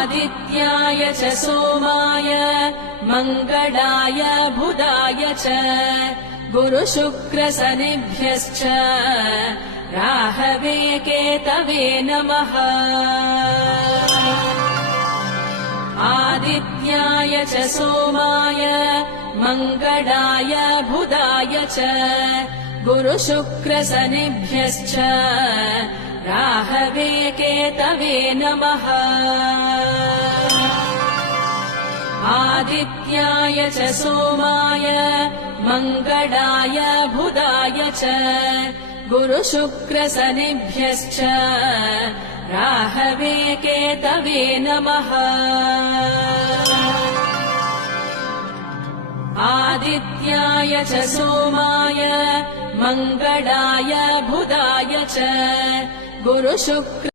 आदित्याय च सोमाय मङ्गलाय बुधाय च गुरुशुक्रशनिभ्यश्च राहवे केतवे नमः। आदित्याय च सोमाय मङ्गलाय बुधाय च गुरुशुक्रशनिभ्यश्च राहवे केतवे नमः। आदित्याय च सोमाय मङ्गलाय बुधाय च गुरुशुक्रशनिभ्यश्च राहवे केतवे नमः। आदित्याय च सोमाय मङ्गलाय बुधाय च गुरुशुक्र